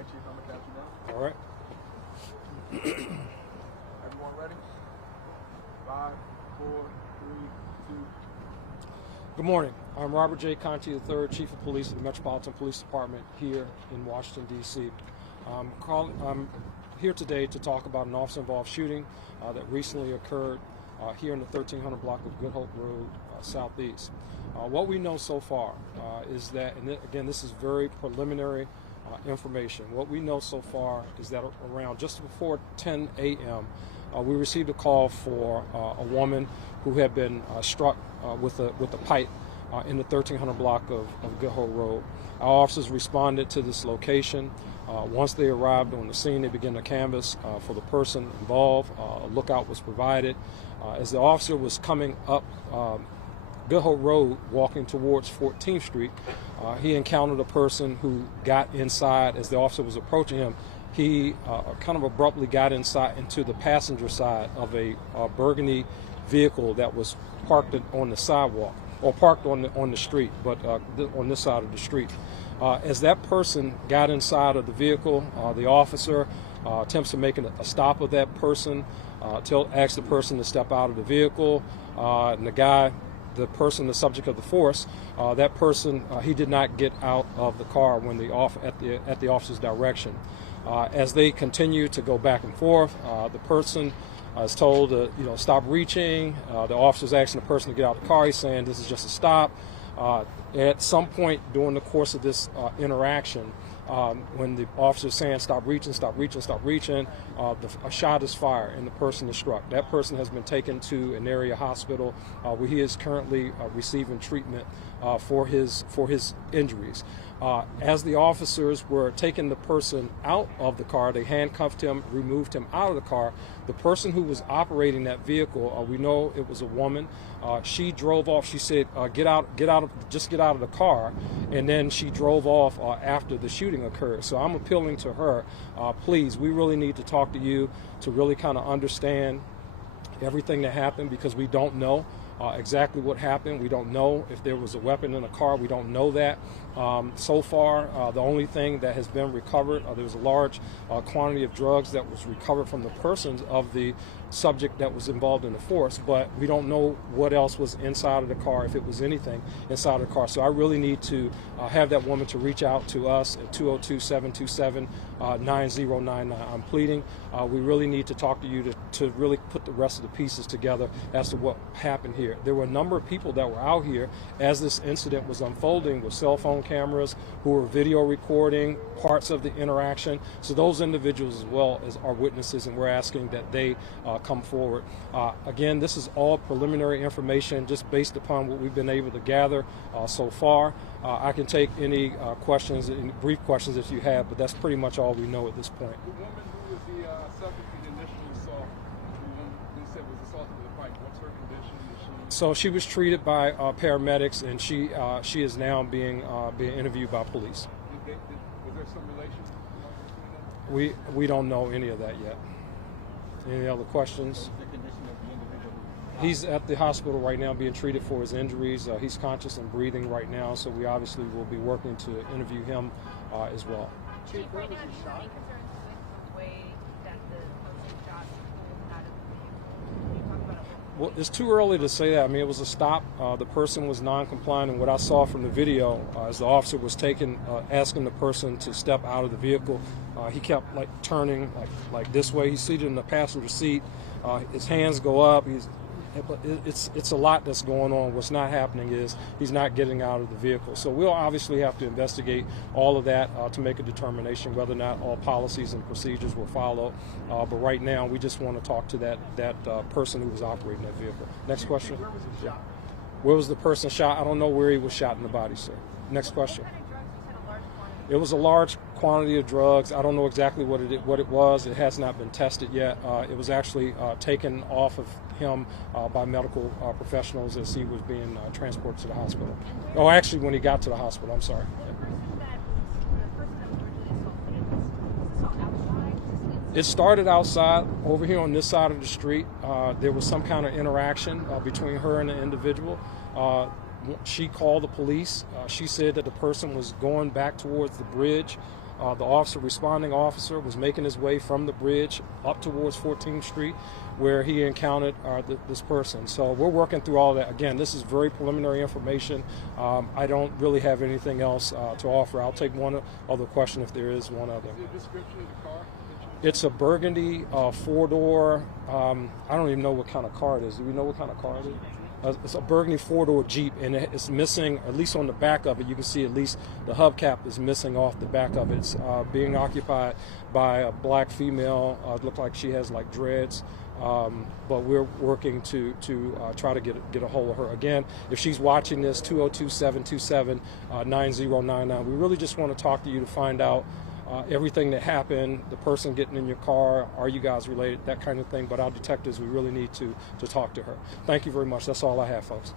right, Chief, I'm gonna count you down. All right. Everyone ready? 5, 4, 3, 2. Good morning. I'm Robert J. Contee III, Chief of Police of the Metropolitan Police Department here in Washington, D.C. I'm here today to talk about an officer-involved shooting that recently occurred here in the 1300 block of Good Hope Road, Southeast. What we know so far is that, and again, this is very preliminary information. What we know so far is that around just before 10 a.m., we received a call for a woman who had been struck with a pipe in the 1300 block of Good Hope Road. Our officers responded to this location. Once they arrived on the scene, they began to canvass for the person involved. A lookout was provided. As the officer was coming up Good Hope Road, walking towards 14th Street, he encountered a person who got inside. As the officer was approaching him, he kind of abruptly got inside into the passenger side of a burgundy vehicle that was parked on the sidewalk, or parked on the street, but on this side of the street. As that person got inside of the vehicle, the officer attempts to make a stop of that person, asks the person to step out of the vehicle, and the person, the subject of the force, that person, he did not get out of the car when at the officer's direction. As they continue to go back and forth, the person is told to stop reaching. The officer's asking the person to get out of the car. He's saying this is just a stop. At some point during the course of this interaction, when the officer is saying stop reaching, stop reaching, stop reaching, a shot is fired and the person is struck. That person has been taken to an area hospital where he is currently receiving treatment for his injuries. As the officers were taking the person out of the car, they handcuffed him, removed him out of the car. The person who was operating that vehicle, we know it was a woman. She drove off. She said, just get out of the car. And then she drove off after the shooting occurred. So I'm appealing to her, please, we really need to talk to you to really kind of understand everything that happened, because we don't know exactly what happened. We don't know if there was a weapon in the car. We don't know that. So far, the only thing that has been recovered, there was a large quantity of drugs that was recovered from the persons of the subject that was involved in the force, but we don't know what else was inside of the car, if it was anything inside of the car. So I really need to have that woman to reach out to us at 202-727-9099. I'm pleading. We really need to talk to you to really put the rest of the pieces together as to what happened here. There were a number of people that were out here as this incident was unfolding with cell phone cameras who were video recording parts of the interaction. So those individuals as well as are witnesses, and we're asking that they come forward. Again, this is all preliminary information just based upon what we've been able to gather so far. I can take any questions, any brief questions if you have, but that's pretty much all we know at this point. The woman who was the subject of the initial assault, who said was assaulted with a pipe, what's her condition? So she was treated by paramedics, and she is now being interviewed by police. Was there some relation between them? We don't know any of that yet. Any other questions? The condition of the individual? He's at the hospital right now being treated for his injuries. He's conscious and breathing right now, so we obviously will be working to interview him as well. Chief, right now, do you have any concerns with the way that the person shot pulled out of the vehicle? Can you talk about it? Well, it's too early to say that. I mean, it was a stop. The person was non-compliant, and what I saw from the video, as the officer was asking the person to step out of the vehicle, he kept turning like this way. He's seated in the passenger seat. His hands go up. It's a lot that's going on. What's not happening is he's not getting out of the vehicle. So we'll obviously have to investigate all of that to make a determination whether or not all policies and procedures were followed. But right now, we just want to talk to that person who was operating that vehicle. Next question. Where was he shot? Where was the person shot? I don't know where he was shot in the body, sir. Next question. What kind of drugs? You said a large quantity. It was a large quantity of drugs. I don't know exactly what it was. It has not been tested yet. It was actually taken off of him by medical professionals as he was being transported to the hospital. Oh, actually, when he got to the hospital, I'm sorry. The person that was originally assaulted, was this all outside? It started outside, over here on this side of the street. There was some kind of interaction between her and the individual. she called the police. She said that the person was going back towards the bridge. The responding officer was making his way from the bridge up towards 14th Street, where he encountered this person. So we're working through all that. Again, this is very preliminary information. I don't really have anything else to offer. I'll take one other question if there is one other. Is there a description of the car? It's a burgundy four-door. I don't even know what kind of car it is. Do we know what kind of car it is? It's a burgundy four-door Jeep, and it's missing, at least on the back of it, you can see at least the hubcap is missing off the back of it. It's being occupied by a black female. It looked like she has like dreads, but we're working to try to get a hold of her. Again, if she's watching this, 202-727-9099. We really just want to talk to you to find out everything that happened, the person getting in your car, are you guys related, that kind of thing. But our detectives, we really need to talk to her. Thank you very much. That's all I have, folks.